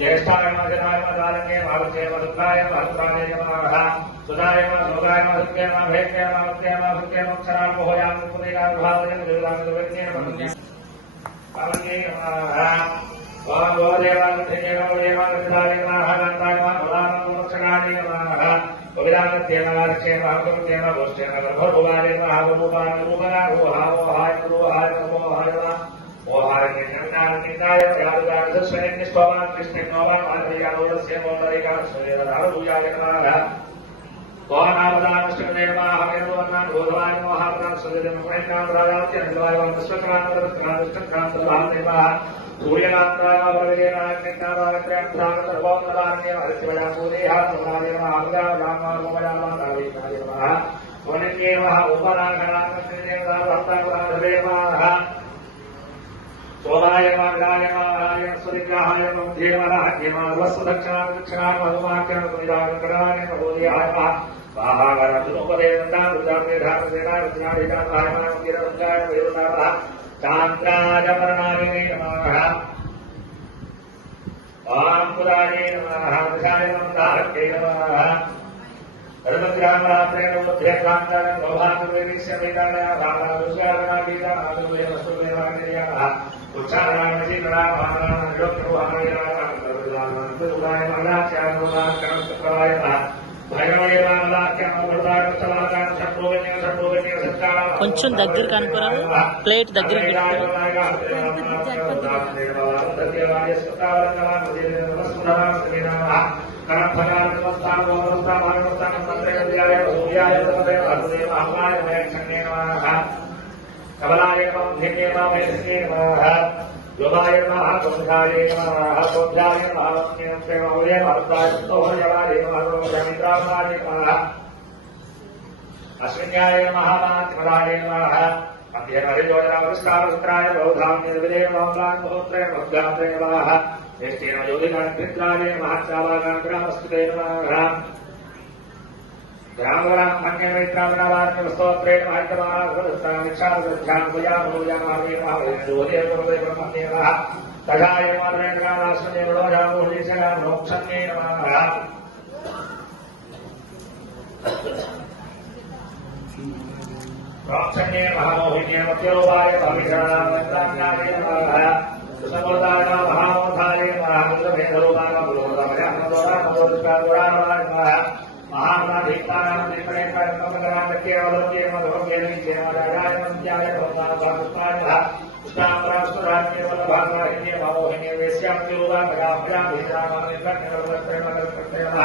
ज्येष्ठाय जनाय दालन्ये मारुते मधुकाय महत्वाय नमः सुदाय सुगाय मधुके भेक्य मत्य मधुके मोक्षरा मोहयाम कुलेगा भावये दुर्गां दुर्गे मधुके पावने नमः ओम देवाय देवाय देवाय नमः गंगाय नमः मोक्षराय नमः गोविंदाय नमः रक्षे महागुरुते नमः गोष्ठे नमः भगवाय नमः भगवान रूपना ओहाय ओहाय नित्याय यादगार दर्शने निष्ठवान कृष्ण नोवान आर्या लोरस्य मोदरिका सूर्यदार पूजाय नमः वानावदान श्रीदेवा हमेरुवन्नान भगवान महाप्राण सूर्यदेव प्रैनाम राजात्य निलवाय वंशक्रांत कृष्णक्रांत भावदेवा सूर्यनाथाय वरदेवाय नित्याय त्रयंत्राण सर्वोत्तराण्य हरिवया पूरेहा नमः आज्ञा राम मोमयामानाय नमः वनके नमः उपरागणां श्रीदेवा भक्तावराधदेवाः सोमाय मार्गाय माराय सुरिग्रहाय देवराय वस्तुदक्षिणा दक्षिणा मधुमाख्यान सुनिरागराय नमोदियाय महागणोपदेवता रुद्रामेधामेधा रुद्राभिधाय मंदिररुद्राय वेरुदाय चान्द्राय वर्णाय नमः आंकुराय नमः विषाय नमः नमः धर्मग्रामरात्रेण बुद्ध्यकान्ताय भवानुवेदिष्य वेदाय भागरुद्रागणादीता आदुवे वस्तुवेवानिर्याः उच्चारणजीवना भावना लोकरूहाय नमः मलाख्यानुवाक्यं కొంచెం దగ్గర కనపరాదు ప్లేట్ దగ్గర योगाय नमः गोविंदाय नमः गोविंदाय नमः प्रेमाय भक्ताय स्तोहयाय नमः गोविंदाय नमः अश्विन्याय नमः मातृराय नमः अध्ययनहरियोजनावस्कारवस्त्राय बौद्धां निर्विदे मामलां महोत्रे भक्ताय नमः निष्ठेन योगिनान्वित्राय नमः चावागान्ग्रामस्तुते नमः ग्रामवरां मन्यमेत्रावनावार्यवस्तोत्रे माहितमानागुरुस्तामिच्छादध्यां भुयामोजामार्गेवाहयोदेवदेवब्रह्मदेवः तथाय माद्रेन्द्रानाश्रमेवलोजामोहलीशया मोक्षन्ये नमः मोक्षन्ये महामोहिन्ये मध्यरूपाय भविष्यानाय नमः सुसमोदाय महामोधाय नमः गुरुमेधरूपाय गुरुमय नमोदाय नमः महामनाधीतानां दीपनेत्राय नमोगणान्ते अवलोक्ये मधुरव्येनिचे राजाय मन्त्याय भवतां कृष्णाम्बरास्तुराज्ञे वल्लभाग्वाहिन्ये भावोहिन्ये वेश्याप्तिरूपाभयाभ्याभिरामानिर्भक्तिरवत्रेमकल्पत्रयः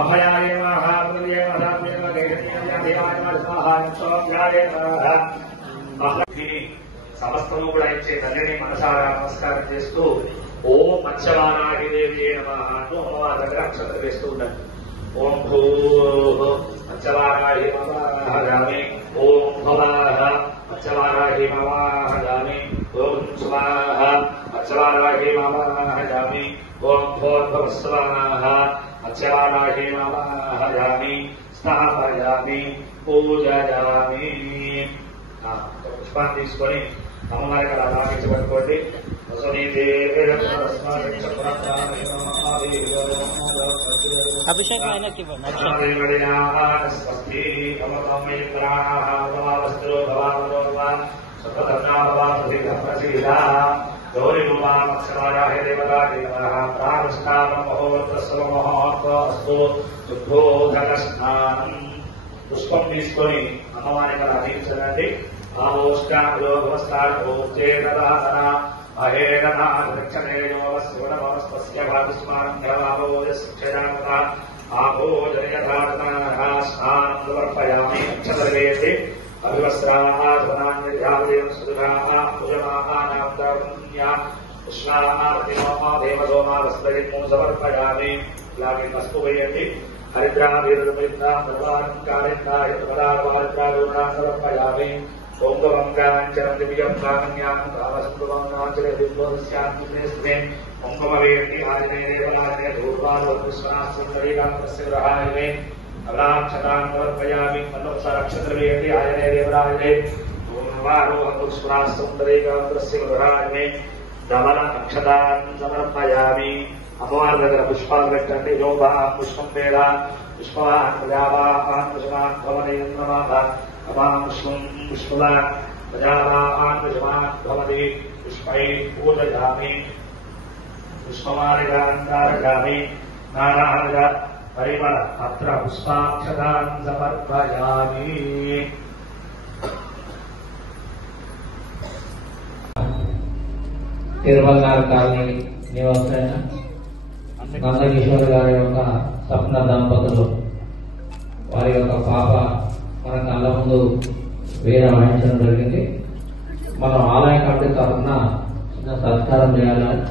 अभयाय महाप्रिये मधाप्रिये मधेहिन्ये स्वाहाय स्वाध्याय नमः సమస్తము కూడా ఇచ్చే తల్లిని మనసారా నమస్కారం చేస్తూ ఓం మత్స్యవారాహిదేవి నమః అంటూ అమ్మవారి దగ్గర అక్షతలు వేస్తూ ఉండండి. ओम भूः मत्स्यवाराहि मवाहयामि ओम भवाः मत्स्यवाराहि मवाहयामि ओम स्वाहा मत्स्यवाराहि मवाहयामि ओम भोर्भुवस्वाहा मत्स्यवाराहि मवाहयामि स्थापयामि पूजयामि. पुष्पाన్ని తీసుకొని అమ్మవారి గారు ఆరాధించబడుకోండి. అభిషేకం అయినట్టు పుష్పం తీసుకొని అమ్మవారి గారు ఆరాధించండి. अहेरनाक्षणेयोवस्वस्य भागस्मानं ग्रवाभोजशिक्षयामः आभोजनयथात्मनः समर्पयामि अक्षतर्वेति अभिवस्त्राः धनान्यध्यादेव सुदुराः पूजमाः नामदारुण्या कृष्णाः प्रतिमाः देवसोमा वस्त्रयिन्मो समर्पयामि. इलागे पసుపు వేయండి. हरिद्राभिरुपयुक्तां सर्वालङ्कारिन्दाय पदार्वारिद्रारूढां समर्पयामि. ओंगमंगांचरं दिव्यं कामन्यां कामसंभवनाचरदिव्योदस्यान्तिस्मे ओंगमवेति आदिने देवलादिने धूर्वादवत्पुष्पास्सुन्दरीकान्तस्य ग्रहायिने अवलाक्षतां समर्पयामि. मन्नोत्सरक्षत्रवेति आदिने देवलादिने धूर्वारोहपुष्पास्सुन्दरीकान्तस्य ग्रहायिने धवल अक्षतां समर्पयामि. అమ్మవారి దగ్గర పుష్పాలు పెట్టండి. యోగా పుష్పం వేద పుష్పవాన్ ప్రజావాన్ పుష్పాన్ భవతి పుష్పం పుష్పవాన్ ప్రజావాన్ పుష్పాన్ భవతి పుష్పై పూజయామి పుష్పమాలికాంకారయామి నానావిధ పరిమళ పత్ర పుష్పాక్షతాన్ సమర్పయామి. తిరుమల కాలనీ నివాసులైన నందకిషోర్ గారి యొక్క స్వప్న దంపతులు వారి యొక్క పాప మన కళ్ళ ముందు వీణ వాయించడం జరిగింది. మనం ఆలయ కమిటీ తరఫున చిన్న సత్కారం చేయాలని.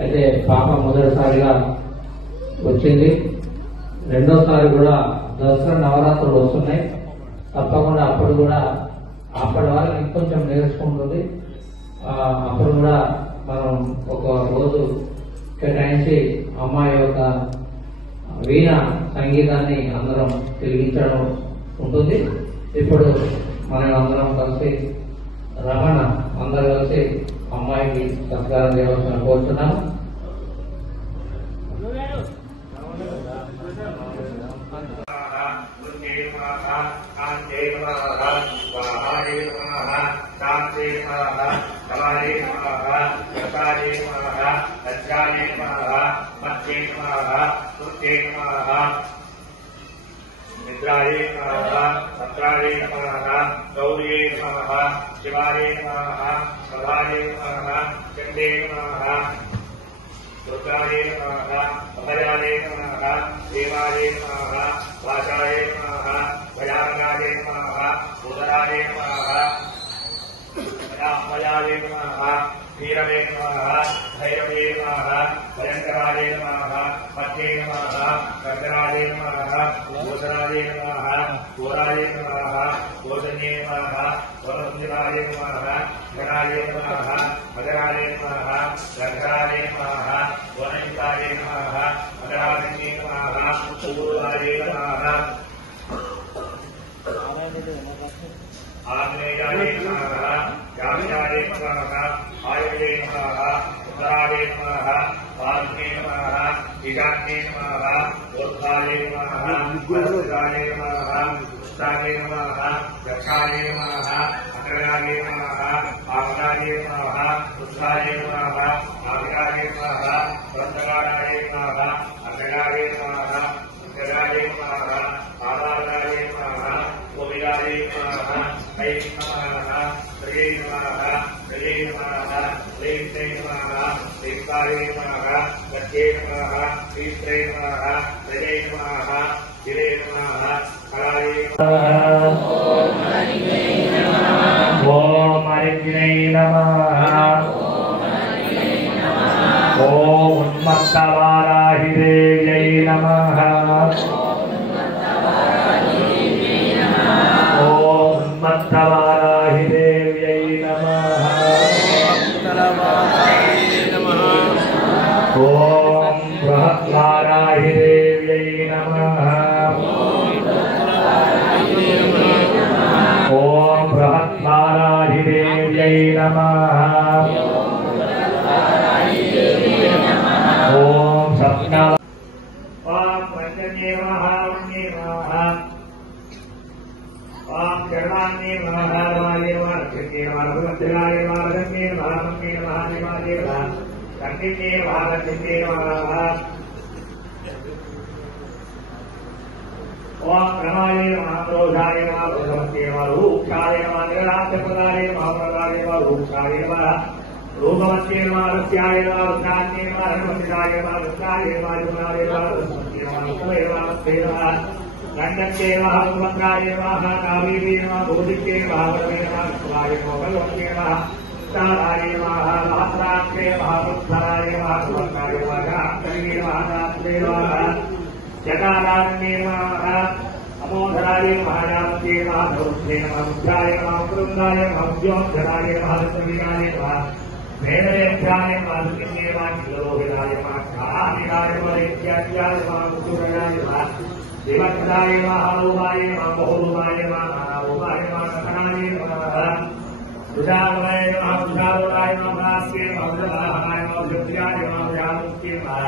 అయితే పాప మొదటిసారిగా వచ్చింది, రెండోసారి కూడా దసరా నవరాత్రులు వస్తున్నాయి. తప్పకుండా అప్పుడు కూడా అప్పటి వరకు ఇంకొంచెం నేర్చుకుంటుంది. అప్పుడు కూడా మనం ఒక రోజు కేటాయించి అమ్మాయి యొక్క వీణ సంగీతాన్ని అందరం తిరిగించడం ఉంటుంది. ఇప్పుడు మనం అందరం కలిసి రమణ అందరూ కలిసి అమ్మాయికి సత్కారం చేయవలసిన కోరుతున్నాము. निद्राय नमः सत्राय नमः गौर्ये नमः शिवाय नमः सदाय नमः चण्डे नमः रुद्राय नमः अभयाय नमः देवाय नमः वाचाय नमः भयानाय नमः उदराय नमः रामयाय नमः वीरवे नमः भैरवे नमः भयंकराय नमः पत्ये नमः कर्दराय नमः भूषणाय नमः घोराय नमः भोजन्ये नमः वरमन्दिराय नमः गणाय नमः मकराय नमः रक्षाय नमः वनयुताय नमः मकरादिन्ये नमः शूराय नमः आग्नेयाय नमः याम्याय नमः आयवे नमः उत्तराय नमः वाग्ने नमः ईशान्ये नमः ऊर्ध्वाय नमः वज्राय नमः उष्टाय नमः दक्षाय नमः अग्रयाय नमः आग्नाय नमः उत्थाय नमः आग्नाय नमः वन्दगाय नमः अग्रयाय नमः उत्तराय नमः आवाराय नमः गोविदाय नमः ऐ नमः श्री नमः श्री नमः श्रीते नमः श्रीकाय नमः लक्ष्ये नमः श्रीश्रे नमः श्रीये नमः शिरे नमः कराय नमः ओम हरिग्ने नमः ओम उन्मत्तवाराहि देव्यै नमः उन्मत्तवाराहि देव्यै नमः ओम बृहद्वाराहि देव्यै नमः ओम बृहद्वाराहि देव्यै नमः ओम सप्ना ओम पंचन्ये महावन्ये नमः ओम चरणान्ये नमः वाये वार्षिके नमः भगवद्गीताय नमः गंगे नमः मंगे नमः निवाजे नमः कंटिके नमः कंटिके नमः ओम प्रणवाय नमः क्रोधाय नमः भगवते नमः रूक्षाय नमः निराशपदाय नमः प्रदाय नमः रूक्षाय नमः रूपवत्ये नमः रस्याय नमः रुद्रान्ये नमः हनुमन्ताय नमः रुद्राय नमः जुम्नाय नमः रुद्रवत्ये नमः रुद्रवे नमः नमस्ते नमः गण्डके नमः सुभद्राय नमः कावेरी नमः भूदिके नमः वरदे नमः शिवाय नमः भगवते नमः ताराय नमः महत्राक्षे नमः रुद्राय नमः सुभद्राय नमः गात्रे नमः गात्रे नमः जटारान्ये नमः अमोधराय नमः जामते नमः धौत्रे नमः रुद्राय नमः वृन्दाय नमः उद्योधराय नमः रत्नवीराय नमः वेदरेभ्याय नमः दुर्गे नमः किलोहिताय नमः कामिनाय नमः इत्याद्याय नमः मुकुराय नमः शिवदाय नमः रूपाय नमः बहुरूपाय नमः नानारूपाय नमः कथनाय नमः सुजावय नमः सुजावराय नमः भास्ये नमः उदधानाय नमः विद्याय नमः व्यामुक्ते नमः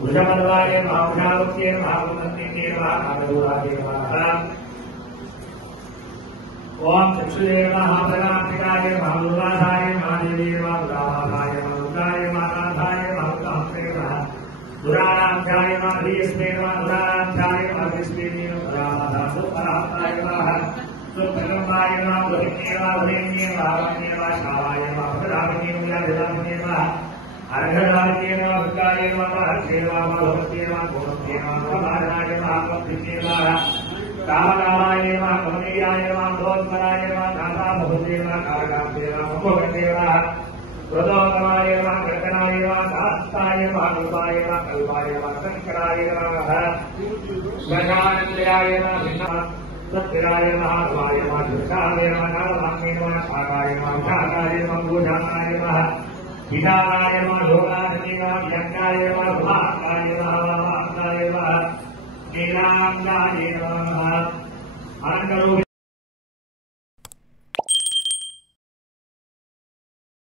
वृषभद्वाय महावृषावत्ये महावृतन्ते महादूराय नमः ओम चक्षुदेव महाप्रगात्मिकाय महादुर्गाधाय महादेवी महादुराधाय महादुर्गाय माताधाय महाकांते नमः दुरानाध्याय महाधीस्मे नमः दुरानाध्याय महाधीस्मे नमः दुरानाधासु परात्ताय नमः सुप्रगम्भाय नमः भुरिन्ये नमः भुरिन्ये नमः वामन्ये नमः शावाय नमः भद्रामन्ये नमः याधिरामन्ये नमः अर्घदार्ये नमः भद्राय नमः हर्षे नमः भगवत्ये नमः भगवत्ये नमः भगवानाय नमः भक्तिये नमः कामकामाय नमः कमनीयाय नमः भगवत्पराय नमः नाथा बहुते नमः कारकान्ते नमः भगवते नमः प्रदोतमाय नमः कर्कनाय नमः सहस्ताय नमः कल्पाय नमः कल्पाय नमः शंकराय नमः गजानन्द्राय नमः सत्तिराय नमः वाय नमः दुर्गाय नमः नारदाय नमः शाकाय नमः शाकाय नमः भूषाय नमः हिताय नमः लोकाय नमः यज्ञाय नमः भाकाय नमः वाकाय नमः नीलांगाय